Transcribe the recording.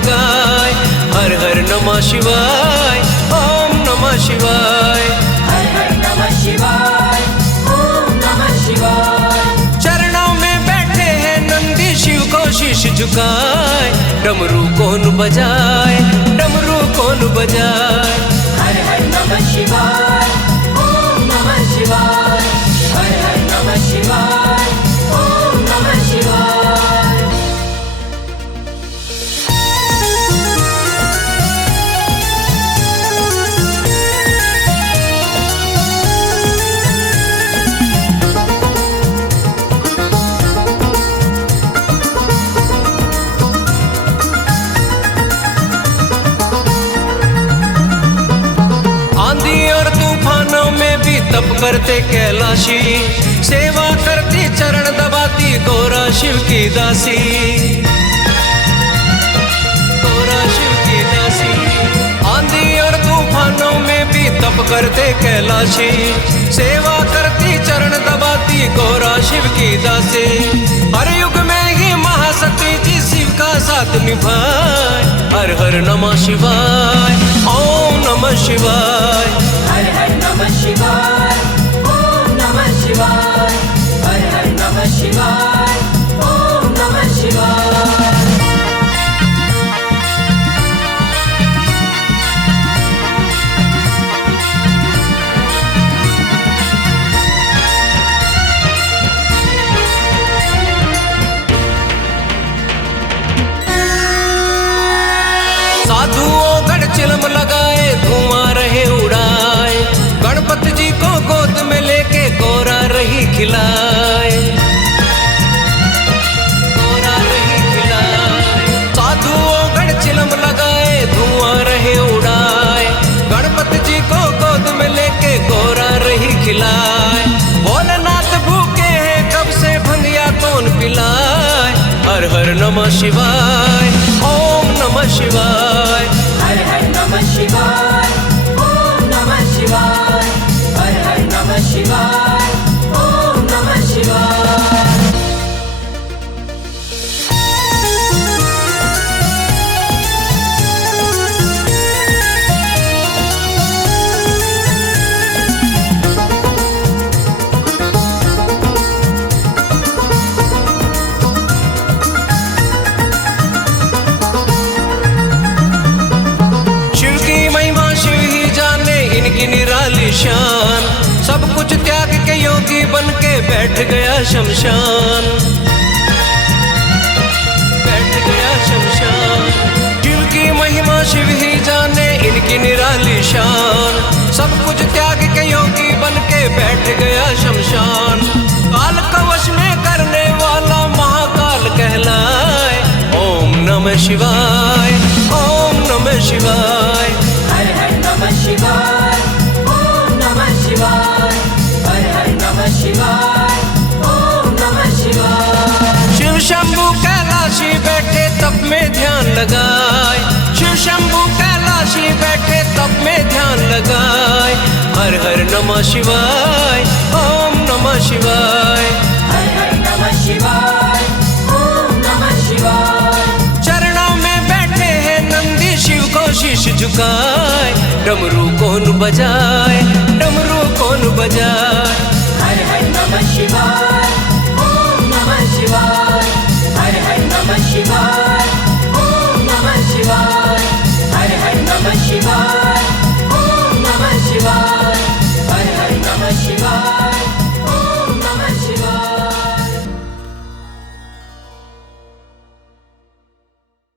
लगाए। हर हर नमः शिवाय, ओम नमः शिवाय। हर हर नमः शिवाय, ओम नमः शिवाय। चरणों में बैठे हैं नंदी शिव को शीश झुकाए। डमरू कौन बजाए, डमरू कौन बजाए। हर हर नमः शिवाय, ओम नमः शिवाय। हर हर नमः शिवाय, ओम नमः शिवाय। आंधी और तूफानों में भी तप करते कैलाशी। सेवा करती चरण दबाती गौरा शिव की दासी, गौरा शिव की दासी। आंधी और तूफानों में भी तप करते कैलाशी। सेवा करती चरण दबाती गौरा शिव की दासी। हर युग में ही महाशक्ति जी शिव का साथ निभाए। हर हर नमः शिवाय, ओम नमः शिवाय। हर हर नमः शिवाय, ओम नमः शिवाय। हर हर नमः शिवाय, ओम नमः शिवाय। साधुओं गढ़ चिलम लगाए, धुआं रहे उड़ाए। गणपति जी को गोद में लेके गौरा रही खिलाए, गौरा रही खिलाए। साधुओं गढ़ चिलम लगाए, धुआं रहे उड़ाए। गणपति जी को गोद में लेके गौरा रही खिलाए। भोलेनाथ भूखे हैं कब से, भंगिया कौन पिलाए। हर हर नमः शिवाय, ओम नमः शिवाय। हर हर नमः शिवाय, ओम नमः शिवाय। हर हर नमः शिवाय, ओम नमः शिवाय। शिव की महिमा शिव ही जाने, इनकी निराली शान। सब कुछ त्याग के योगी बन के बैठ गया शमशान, बैठ गया शमशान। शिव की महिमा शिव ही जाने, इनकी निराली शान। सब कुछ त्याग के योगी बन के बैठ गया शमशान। काल का वश में करने वाला महाकाल कहलाए। ओम नमः शिवाय, ओम नमः शिवाय। हर हर नमः शिवाय, ओम नमः शिवाय। हर हर नमः शिवाय, ओम नमः शिवाय। शिव शंभु कैलाशी बैठे तप में ध्यान लगाए। शिव शंभु कैलाशी बैठे तप में ध्यान लगाए। हर हर नमः शिवाय, ओम नमः शिवाय। हर हर नमः शिवाय, ओम नमः शिवाय। चरणों में बैठे हैं नंदी शिव को शीश झुकाए। डमरू कौन बजाए, डमरू कौन बजाए। हर हर नमः शिवाय, ओम नमः शिवाय। हर हर नमः शिवाय, ओम नमः शिवाय।